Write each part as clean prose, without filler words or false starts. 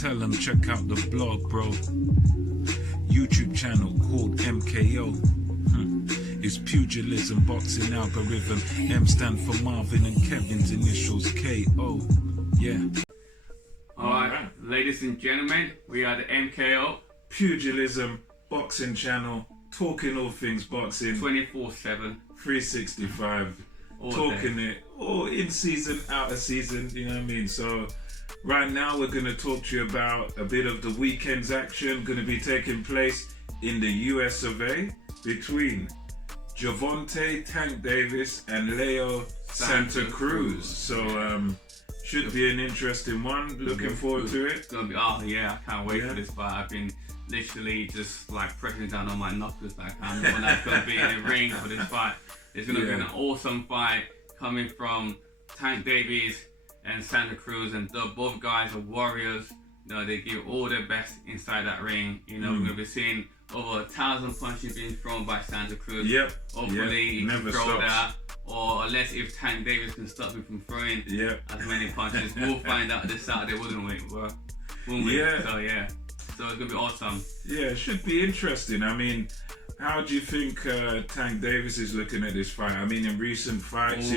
tell them check out the blog, bro. YouTube channel called MKO. It's pugilism, boxing algorithm. M stand for Marvin and Kevin's initials KO. Yeah. Alright, ladies and gentlemen, we are the MKO Pugilism boxing channel, talking all things boxing 24/7, 365, all talking day. it all in season, out of season, you know what I mean? So right now we're going to talk to you about a bit of the weekend's action going to be taking place in the US of A between Gervonta, Tank Davis and Leo Santa Cruz. So should be an interesting one. Looking forward to it. It's gonna be, oh yeah, I can't wait for this fight. I've been literally just like pressing down on my knuckles like I'm the one that's gonna be in the ring for this fight. It's gonna be an awesome fight coming from Tank Davis and Santa Cruz, and both guys are warriors. You know, they give all their best inside that ring. You know, we're gonna be seeing over 1,000 punches being thrown by Santa Cruz. Yep. Hopefully he can throw stops. that. Or unless if Tank Davis can stop him from throwing as many punches. We'll find out this Saturday, wouldn't we? Won't we? Yeah. So yeah. So it's gonna be awesome. Yeah, it should be interesting. I mean, how do you think Tank Davis is looking at this fight? I mean, in recent fights,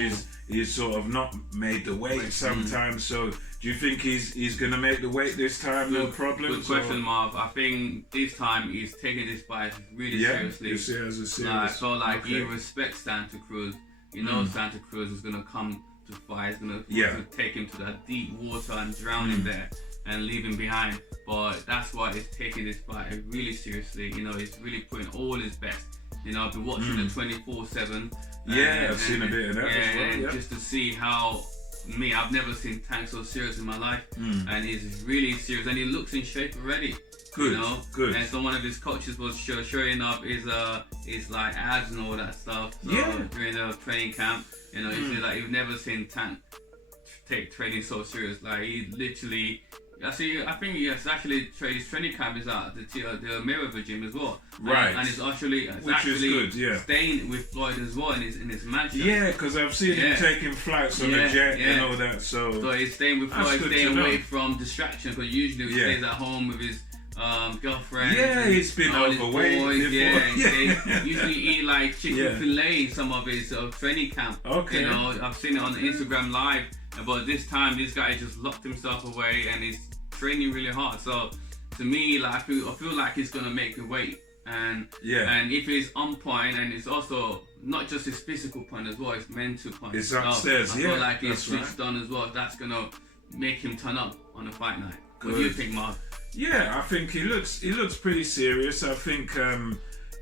he's sort of not made the weight sometimes. So do you think he's gonna make the weight this time? No problem. Good question, Marv. I think this time he's taking this fight really seriously. You see it as a serious. I feel like he respects Santa Cruz. You know, Santa Cruz is gonna come to fight. He's gonna take him to that deep water and drown him there and leave him behind. But that's why he's taking this fight really seriously. You know, he's really putting all his best. You know, I've been watching it 24/7. Yeah, I've seen a bit of that as well. And just to see how I've never seen Tank so serious in my life, and he's really serious, and he looks in shape already. Good, you know? good. And so one of his coaches was showing up his like abs and all that stuff. So during the training camp, you know, he said like you've never seen Tank take training so serious. Like he literally. I think yes, actually his training camp is at the Mayweather gym as well. Right. And it's actually staying with Floyd as well in his mansion. Yeah, because I've seen him taking flights on the jet and all that. So he's staying with Floyd, staying away from distraction, because usually he stays at home with his girlfriend. Yeah, he's been overweight before. They usually eat like chicken fillet in some of his training camp. Okay. You know, I've seen it on Instagram Live. But this time, this guy just locked himself away and he's training really hard. So to me, like I feel like he's gonna make the weight, and if he's on point, and it's also not just his physical point as well, it's mental point. It's upstairs. I feel like he's switched on as well. That's gonna make him turn up on a fight night. What do you think, Mark? Yeah, I think he looks pretty serious. I think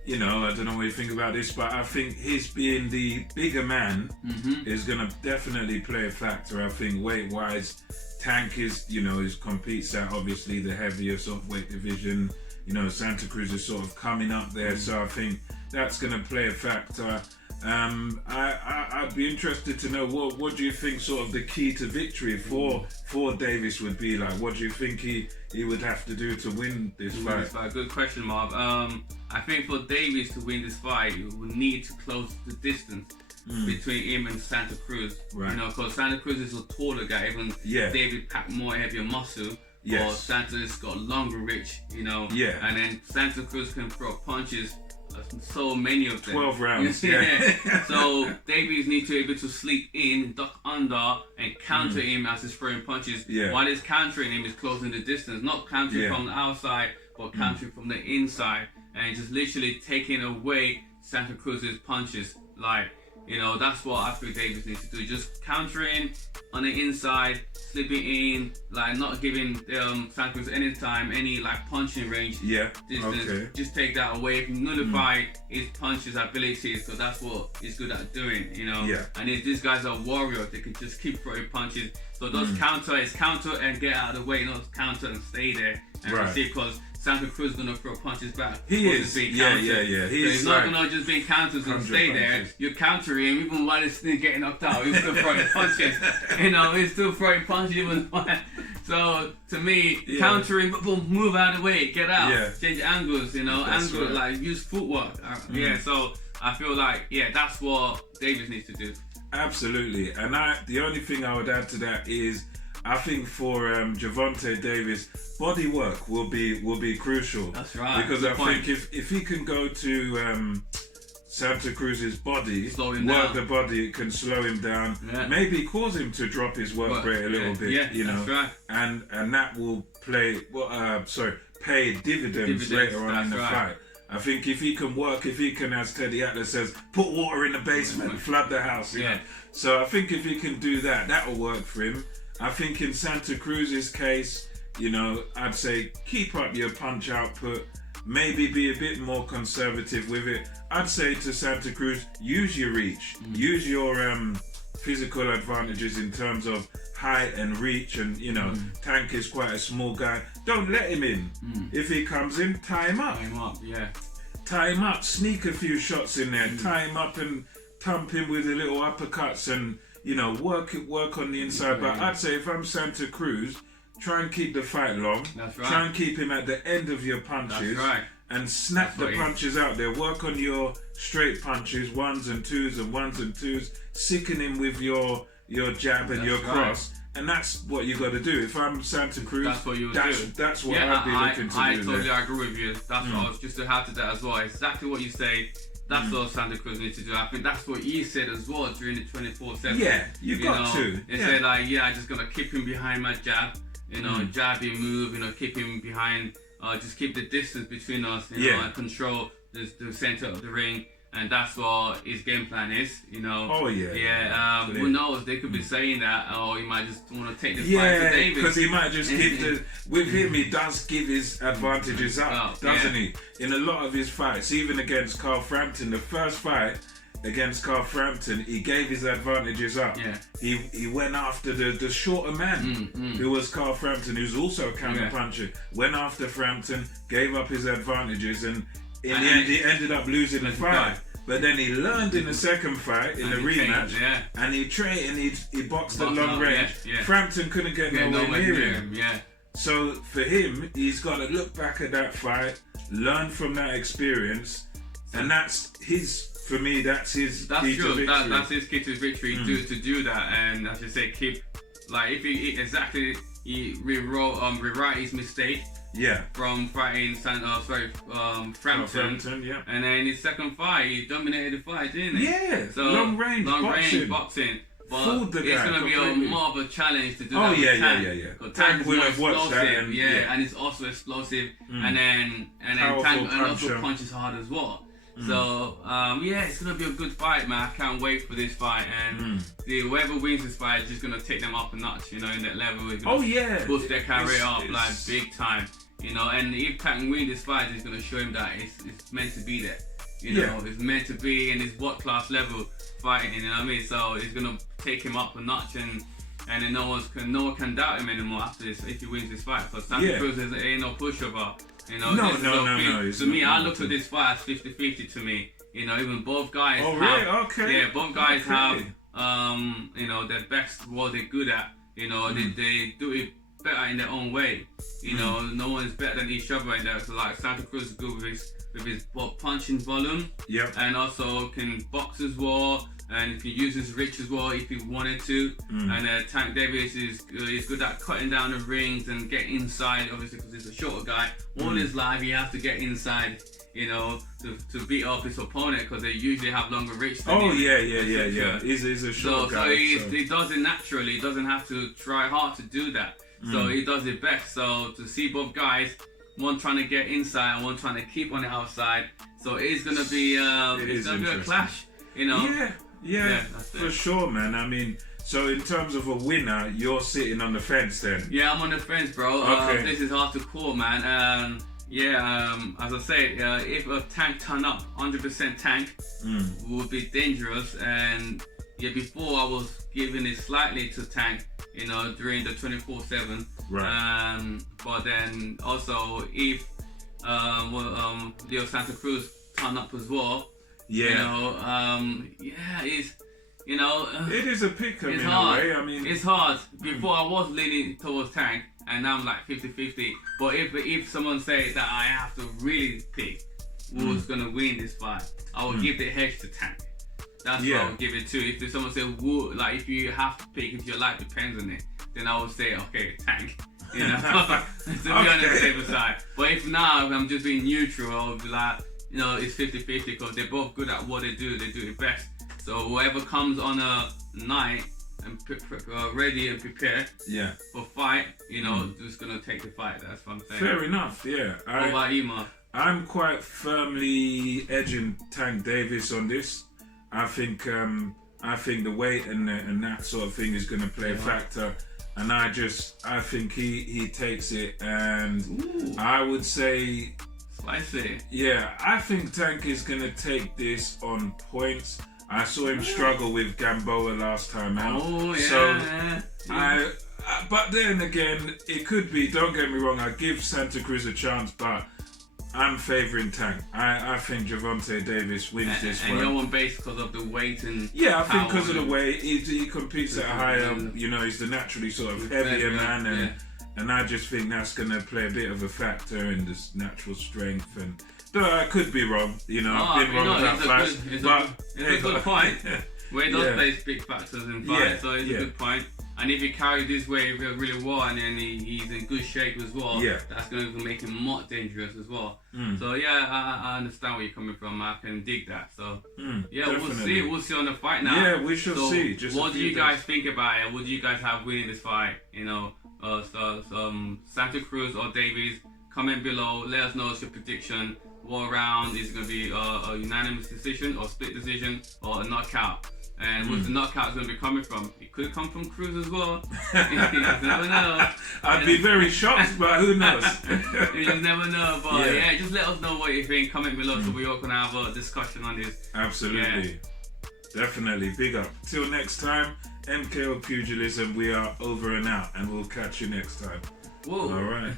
you know, I don't know what you think about this, but I think his being the bigger man is going to definitely play a factor. I think weight-wise, Tank is, you know, competes at obviously the heavier sort of weight division. You know, Santa Cruz is sort of coming up there, so I think that's going to play a factor. I'd be interested to know what do you think sort of the key to victory for Davis would be like? What do you think he would have to do to win this fight? Good question, Marv. I think for Davis to win this fight, he would need to close the distance between him and Santa Cruz. Right. You know, because Santa Cruz is a taller guy, even David packed more heavier muscle. Or Santa's got longer reach, you know. Yeah. And then Santa Cruz can throw punches. So many of them. 12 rounds. So Davies needs to be able to sleep in, duck under, and counter him as he's throwing punches. While he's countering him, he's closing the distance. Not countering from the outside, but countering from the inside. And just literally taking away Santa Cruz's punches. Like, you know, that's what I feel Davies needs to do. Just countering on the inside, slipping in, like not giving Santa Cruz any time, any like punching range. Distance. Just take that away, nullify his punches abilities, because that's what he's good at doing, you know. And these guys are warriors, they can just keep throwing punches. So those counter and get out of the way, not counter and stay there and see, because Santa Cruz is gonna throw punches back. He is. He's not gonna just be counters and stay there. You're countering him even while he's still getting knocked out. He's still throwing punches. You know, he's still throwing punches even while. So to me, countering, boom, move out of the way, get out, change angles. You know, like use footwork. So I feel like that's what Davis needs to do. Absolutely. And the only thing I would add to that is, I think for Gervonta Davis, body work will be crucial. That's right. Because I think if he can go to Santa Cruz's body, work the body, it can slow him down. Yeah. Maybe cause him to drop his work rate a little bit. Yeah, you know, that's right. And that will pay dividends later on in the fight. I think if he can, as Teddy Atlas says, put water in the basement, flood the house. You know? So I think if he can do that, that will work for him. I think in Santa Cruz's case, you know, I'd say keep up your punch output. Maybe be a bit more conservative with it. I'd say to Santa Cruz, use your reach, use your physical advantages in terms of height and reach, and you know, Tank is quite a small guy. Don't let him in. If he comes in, tie him up. Tie him up, sneak a few shots in there, tie him up and thump him with the little uppercuts and, you know, work on the inside. But I'd say if I'm Santa Cruz, try and keep the fight long. That's right. Try and keep him at the end of your punches. That's right. And snap the punches out there. Work on your straight punches, ones and twos. Sicken him with your jab and your cross. And that's what you got to do. If I'm Santa Cruz, that's what you do. That's what I'd be looking to do. I totally agree with you. That's what I was just to add to that as well. Exactly what you say. That's what Santa Cruz needs to do. I think that's what you said as well during the 24/7. Yeah, you got to. They said like, I'm just gonna keep him behind my jab. You know, jab him, move. You know, keep him behind. Just keep the distance between us. You know, and control the center of the ring. And that's what his game plan is, you know. Oh yeah. Who knows? They could be saying that, or he might just want to take this fight to Davis. Because he might just give with him. He does give his advantages up, doesn't he? In a lot of his fights, even against Carl Frampton, the first fight against Carl Frampton, he gave his advantages up. Yeah. He went after the shorter man, who was Carl Frampton, who's also a counter-puncher. Went after Frampton, gave up his advantages, and in the end, he ended up losing the fight. But then he learned in the second fight, in the rematch, and he trained and he boxed at long range. Frampton couldn't get nowhere near him. So for him, he's got to look back at that fight, learn from that experience, and that's his. For me, that's his key to victory. That's his key to victory. To do that, and as you say, keep like if he rewrite his mistake. Yeah. From fighting Frampton. And then his second fight, he dominated the fight, didn't he? Yeah. So long range boxing. But it's going to be more of a challenge to do that. Yeah. Tank will have watched that. And and it's also explosive. And then Tank also punches hard as well. So it's gonna be a good fight, man. I can't wait for this fight, and whoever wins this fight is just gonna take them up a notch, you know, in that level. Boost their career up like big time, you know. And if Tank wins this fight, it's gonna show him that it's meant to be there, you know. It's meant to be, and it's what class level fighting, you know what I mean? So it's gonna take him up a notch, and then no one can doubt him anymore after this if he wins this fight, because Santa Cruz ain't no pushover. You know, no. To me, I look at this fight as 50-50 to me. You know, even both guys both guys have, you know, their best, what they're good at. You know, they do it better in their own way. You know, no one is better than each other in that. So like Santa Cruz is good with his punching volume. And also can box as well. And can use his reach as well if he wanted to. And Tank Davis is good at cutting down the rings and get inside, obviously because he's a shorter guy. All his life he has to get inside, you know, to beat up his opponent, because they usually have longer reach than him. He's a short guy. So he does it naturally. He doesn't have to try hard to do that. So he does it best. So to see both guys, one trying to get inside and one trying to keep on the outside. So it's going to be a clash, you know. Yeah, for sure, man. I mean, so in terms of a winner, you're sitting on the fence then? Yeah, I'm on the fence, bro. Okay. This is hard to call, man. As I said, if a Tank turn up, 100% Tank would be dangerous. And before I was giving it slightly to Tank, you know, during the 24/7. Right. But then also if Leo Santa Cruz turn up as well. You know, it's, you know... it is a pick in a way, I mean... It's hard. Before I was leaning towards Tank, and now I'm like 50-50. But if someone say that I have to really pick who's going to win this fight, I will give the hedge to Tank. That's what I would give it to. If someone says, if you have to pick, if your life depends on it, then I would say, okay, Tank. You know, to be on the safer side. But if now I'm just being neutral, I'll be like, you know, it's 50-50 because they're both good at what they do it best. So whoever comes on a night and ready and prepared for fight, you know, just gonna take the fight. That's what I'm saying. Fair enough, yeah. What about you, Mark? I'm quite firmly edging Tank Davis on this. I think the weight and that sort of thing is gonna play a factor. And I think he takes it, and I would say, spicy. Yeah, I think Tank is gonna take this on points. I saw him struggle with Gamboa last time out. Oh yeah. So but then again, it could be. Don't get me wrong. I give Santa Cruz a chance, but I'm favouring Tank. I think Gervonta Davis wins this one. And you're on base because of the weight and I think because of the weight, he competes at a higher. You know, he's the naturally sort of heavier man, and I just think that's going to play a bit of a factor in this natural strength. And I could be wrong. You know, I've been wrong about fights, but it's a good point. Weight does play big factors in fights, so it's a good point. And if he carries this way really well, and then he's in good shape as well, that's going to make him more dangerous as well. So I understand where you're coming from. I can dig that. So definitely. We'll see on the fight now. Yeah, we shall see. What do you guys think about it? What do you guys have winning this fight? You know, Santa Cruz or Davies? Comment below. Let us know what's your prediction. What round is it going to be a unanimous decision or split decision or a knockout? And where's the knockout going to be coming from? It could come from Cruz as well. You just never know. I'd be very shocked, but who knows? You just never know. But just let us know what you think. Comment below so we all can have a discussion on this. Absolutely. Definitely. Big up. Till next time, MKO Pugilism, we are over and out. And we'll catch you next time. Whoa. All right.